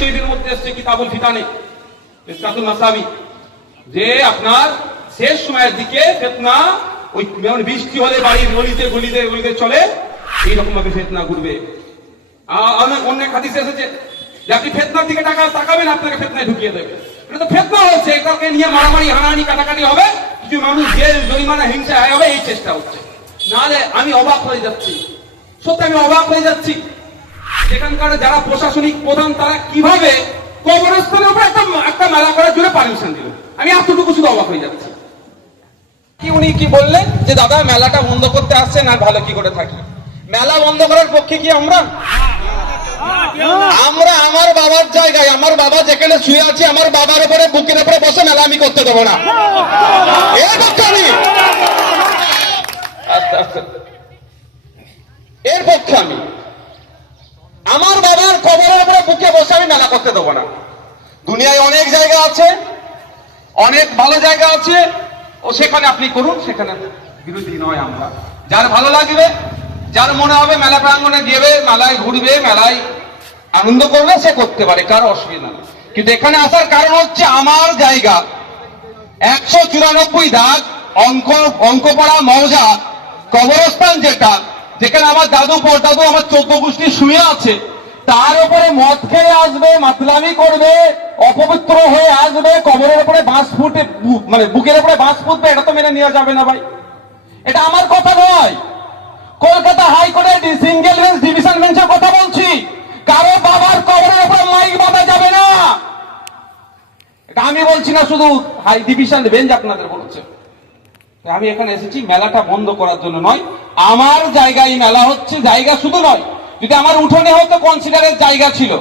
শরীফের মধ্যে এসছে কিতাবুল ফিতানে ইসকাতুল মাসাবি, যে আপনার শেষ সময়ের দিকে ফেতনা ওই যেমন বৃষ্টি হলে বাড়ির গলিতে গলিতে গলিতে চলে এইরকম ভাবে ফেতনা ঘুরবে। অনেক হাদিসে এসেছে, যে আপনি ফেতনার দিকে টাকা তাকাবেন, আপনাকে ফেতনায় ঢুকিয়ে দেবে। এটা তো ফেতনা হচ্ছে এটাকে নিয়ে মারামারি, হানাহানি, কাটাকাটি হবে, কিছু মানুষ জেল, জরিমানা, হিংসা হবে, এই চেষ্টা হচ্ছে। নাহলে আমি অবাক হয়ে যাচ্ছি। সত্যি আমি অবাক হয়ে যাচ্ছি। সেখানকার যারা প্রশাসনিক প্রধান, তারা কীভাবে কবরস্থানের উপর একটা একটা মেলা করার জন্য পারমিশন দিল? আমি এতটুকু শুধু অবাক হয়ে যাচ্ছি। কি উনি কি বললেন? যে, দাদা, মেলাটা বন্ধ করতে আসছেন, আর ভালো কি করে থাকি? মেলা বন্ধ করার পক্ষে কি আমরা? আমরা আমার বাবার জায়গায়, আমার বাবা যেখানে শুয়ে আছে, আমার বাবার উপরে, বুকের উপরে বসে মেলা আমি করতে দেবো না। আস্তে আস্তে এর পক্ষে আমি আমার বাবার কবরের উপরে বুকে বসে আমি মেলা করতে দেবো না। দুনিয়ায় অনেক জায়গা আছে, অনেক ভালো জায়গা আছে। ও সেখানে আপনি করুন, সেখানে বিরোধী নয় আমরা। যার ভালো লাগবে, যার মনে হবে মেলা প্রাঙ্গণে যাবে মেলায় ঘুরবে, মেলায় আনন্দ করবে, সে করতে পারে, কার অসুবিধা নেই। কিন্তু এখানে আসার কারণ হচ্ছে আমার জায়গা। একশো চুরানব্বই দাগ, অঙ্ক, অঙ্কপাড়া, মৌজা, কবরস্থান যেটা, যেখানে আমার দাদু, পরদাদু, আমার চোদ্দ গোষ্ঠী শুয়ে আছে। তার উপরে মদ খেয়ে আসবে, মাতলামি করবে, অপবিত্র হয়ে আসবে, কবরের উপরে বাঁশ ফুটে মানে বুকের উপরে বাঁশ ফুটবে, এটা তো মেনে নেওয়া যাবে না ভাই। এটা আমার কথা নয়। কলকাতা হাইকোর্টের সিঙ্গেল বেঞ্চ ডিভিশন বেঞ্চের কথা বলছি। কারও বাবার কবরের উপরে মাইক বাঁধা যাবে না। এটা আমি বলছি না, শুধু হাই ডিভিশন বেঞ্চ আপনাদের বলছে। আমি এখানে এসেছি, মেলাটা বন্ধ করার জন্য নয়। আমার জায়গায় মেলা হচ্ছে, জায়গা শুধু নয় যদি আমার উঠোনে হয়তো কনসিডারের জায়গা ছিল।